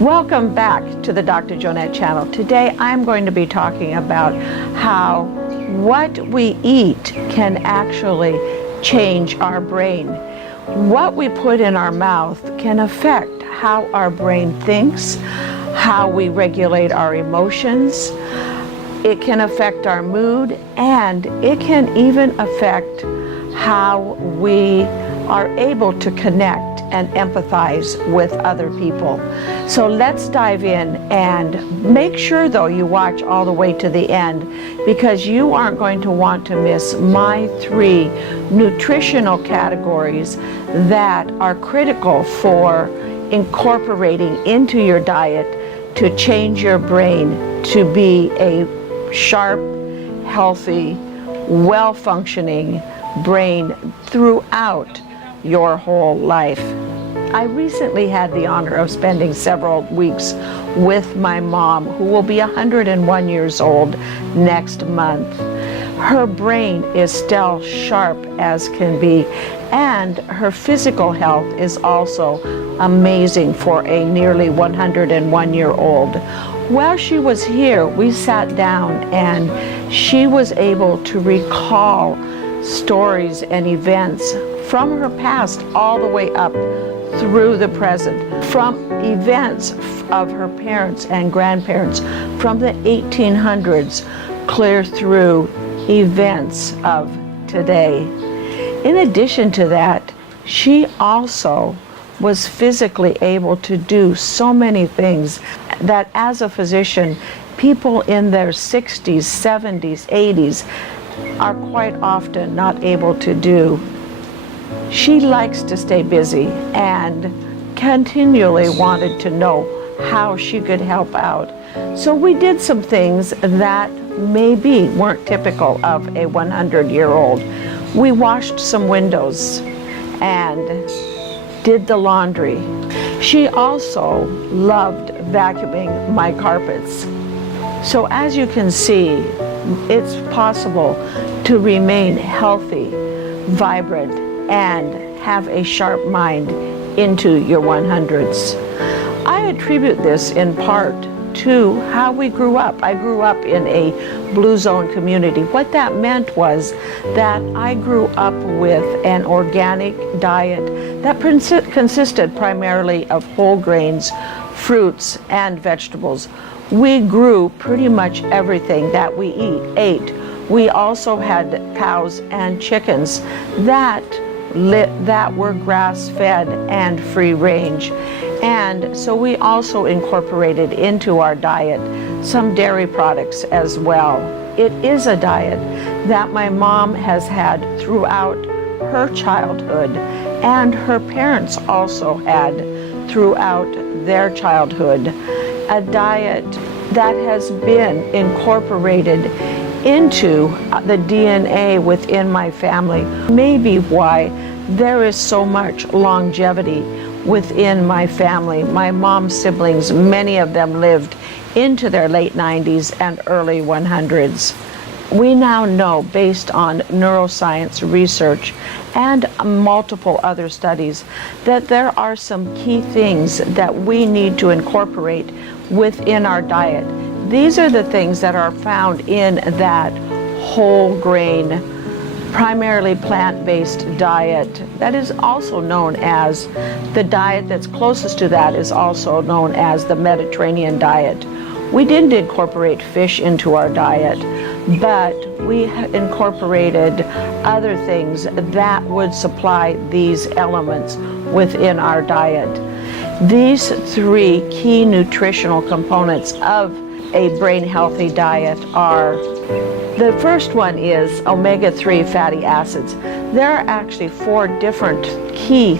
Welcome back to the Dr. Jonette channel. Today I'm going to be talking about how what we eat can actually change our brain. What we put in our mouth can affect how our brain thinks, how we regulate our emotions. It can affect our mood, and it can even affect how we are able to connect and empathize with other people. So let's dive in, and make sure though you watch all the way to the end, because you aren't going to want to miss my 3 nutritional categories that are critical for incorporating into your diet to change your brain to be a sharp, healthy, well-functioning brain throughout your whole life. I recently had the honor of spending several weeks with my mom, who will be 101 years old next month. Her brain is still sharp as can be, and her physical health is also amazing for a nearly 101-year-old. While she was here, we sat down and she was able to recall stories and events from her past all the way up through the present, from events of her parents and grandparents from the 1800s clear through events of today. In addition to that, she also was physically able to do so many things that as a physician, people in their 60s, 70s, 80s are quite often not able to do. She likes to stay busy and continually wanted to know how she could help out. So we did some things that maybe weren't typical of a 100-year-old. We washed some windows and did the laundry. She also loved vacuuming my carpets. So as you can see, it's possible to remain healthy, vibrant, and have a sharp mind into your 100s. I attribute this in part to how we grew up. I grew up in a blue zone community. What that meant was that I grew up with an organic diet that consisted primarily of whole grains, fruits, and vegetables. We grew pretty much everything that we ate. We also had cows and chickens that were grass-fed and free-range. And so we also incorporated into our diet some dairy products as well. It is a diet that my mom has had throughout her childhood, and her parents also had throughout their childhood. A diet that has been incorporated into the DNA within my family. Maybe why there is so much longevity within my family. My mom's siblings, many of them lived into their late 90s and early 100s. We now know, based on neuroscience research and multiple other studies, that there are some key things that we need to incorporate within our diet. These are the things that are found in that whole grain, primarily plant-based diet that is also known as, the diet that's closest to that is also known as the Mediterranean diet. We didn't incorporate fish into our diet, but we incorporated other things that would supply these elements within our diet. These 3 key nutritional components of a brain healthy diet are, the first one is omega-3 fatty acids. There are actually 4 different key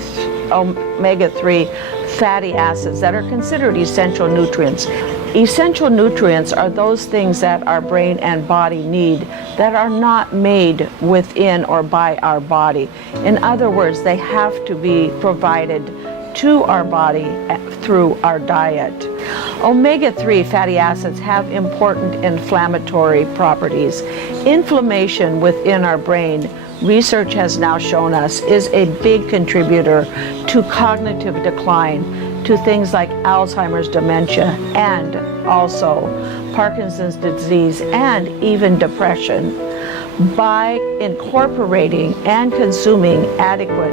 omega-3 fatty acids that are considered essential nutrients. Essential nutrients are those things that our brain and body need that are not made within or by our body. In other words, they have to be provided to our body through our diet. Omega-3 fatty acids have important inflammatory properties. Inflammation within our brain, research has now shown us, is a big contributor to cognitive decline, to things like Alzheimer's, dementia, and also Parkinson's disease, and even depression. By incorporating and consuming adequate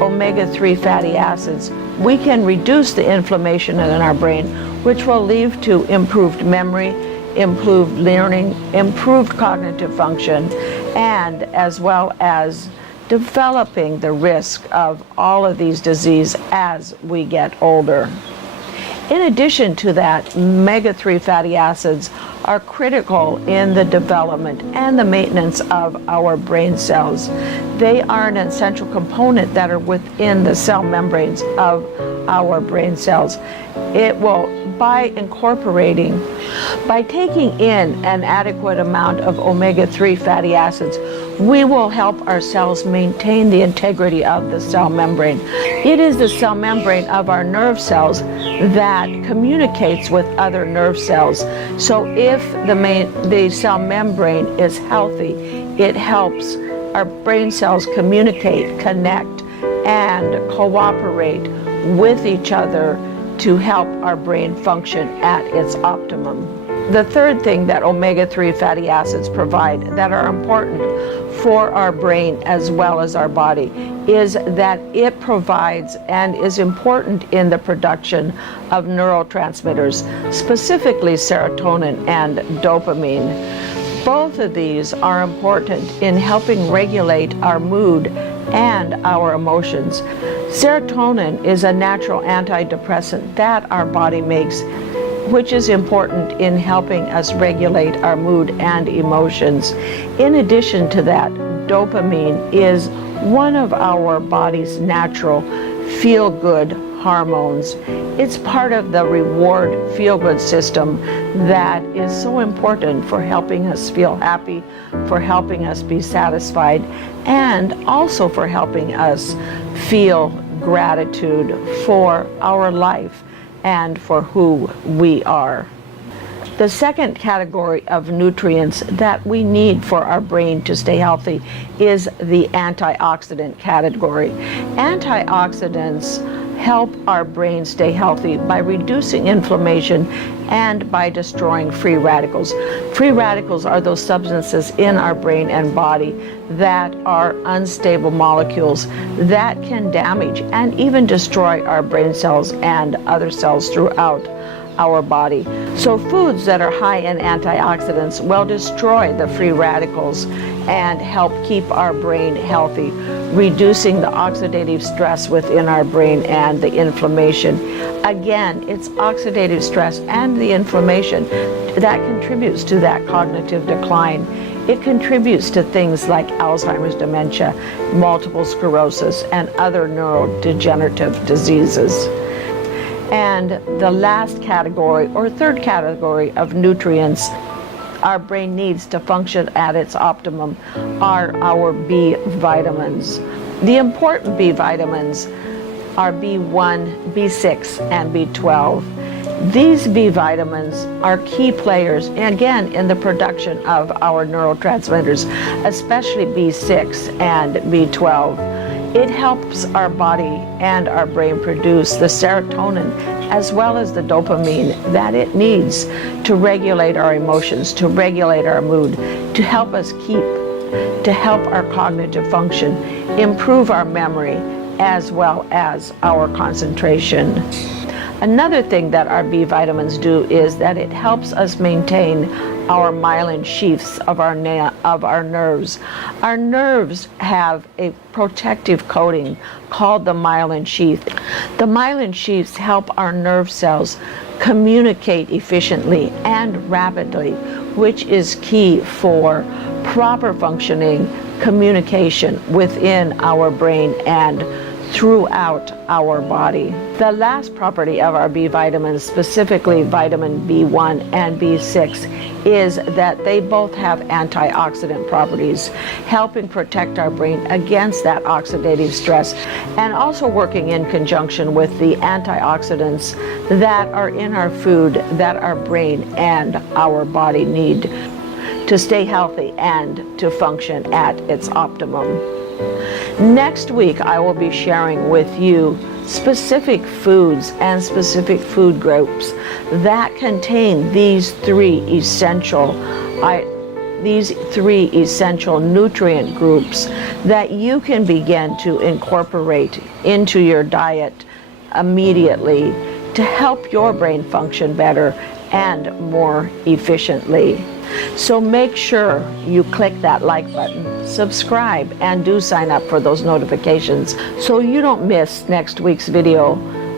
omega-3 fatty acids, we can reduce the inflammation in our brain, which will lead to improved memory, improved learning, improved cognitive function, and as well as developing the risk of all of these diseases as we get older. In addition to that, omega-3 fatty acids are critical in the development and the maintenance of our brain cells. They are an essential component that are within the cell membranes of our brain cells. It will, by taking in an adequate amount of omega-3 fatty acids, we will help our cells maintain the integrity of the cell membrane. It is the cell membrane of our nerve cells that communicates with other nerve cells. So if the cell membrane is healthy, it helps our brain cells communicate, connect, and cooperate with each other to help our brain function at its optimum. The third thing that omega-3 fatty acids provide that are important for our brain as well as our body is that it provides and is important in the production of neurotransmitters, specifically serotonin and dopamine. Both of these are important in helping regulate our mood and our emotions. Serotonin is a natural antidepressant that our body makes, which is important in helping us regulate our mood and emotions. In addition to that, dopamine is one of our body's natural feel-good hormones. It's part of the reward feel-good system that is so important for helping us feel happy, for helping us be satisfied, and also for helping us feel gratitude for our life and for who we are. The second category of nutrients that we need for our brain to stay healthy is the antioxidant category. Antioxidants help our brain stay healthy by reducing inflammation and by destroying free radicals. Free radicals are those substances in our brain and body that are unstable molecules that can damage and even destroy our brain cells and other cells throughout our body. So foods that are high in antioxidants will destroy the free radicals and help keep our brain healthy, reducing the oxidative stress within our brain and the inflammation. Again, it's oxidative stress and the inflammation that contributes to that cognitive decline. It contributes to things like Alzheimer's, dementia, multiple sclerosis, and other neurodegenerative diseases. And the last category, or third category of nutrients our brain needs to function at its optimum are our B vitamins. The important B vitamins are B1, B6, and B12. These B vitamins are key players, again, in the production of our neurotransmitters, especially B6 and B12. It helps our body and our brain produce the serotonin as well as the dopamine that it needs to regulate our emotions, to regulate our mood, to help us to help our cognitive function, improve our memory, as well as our concentration. Another thing that our B vitamins do is that it helps us maintain our myelin sheaths of our nerves. Our nerves have a protective coating called the myelin sheath. The myelin sheaths help our nerve cells communicate efficiently and rapidly, which is key for proper functioning communication within our brain and throughout our body. The last property of our B vitamins, specifically vitamin B1 and B6, is that they both have antioxidant properties, helping protect our brain against that oxidative stress, and also working in conjunction with the antioxidants that are in our food that our brain and our body need to stay healthy and to function at its optimum. Next week, I will be sharing with you specific foods and specific food groups that contain these three essential nutrient groups that you can begin to incorporate into your diet immediately to help your brain function better and more efficiently. So make sure you click that like button, subscribe, and do sign up for those notifications so you don't miss next week's video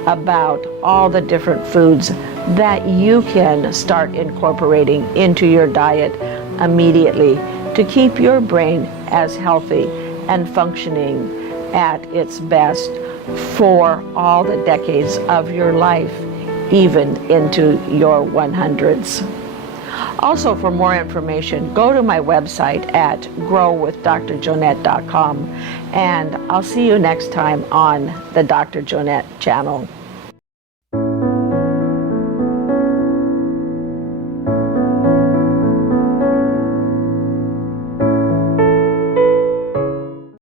about all the different foods that you can start incorporating into your diet immediately to keep your brain as healthy and functioning at its best for all the decades of your life, even into your 100s. Also, for more information, go to my website at growwithdrjonette.com, and I'll see you next time on the Dr. Jonette channel.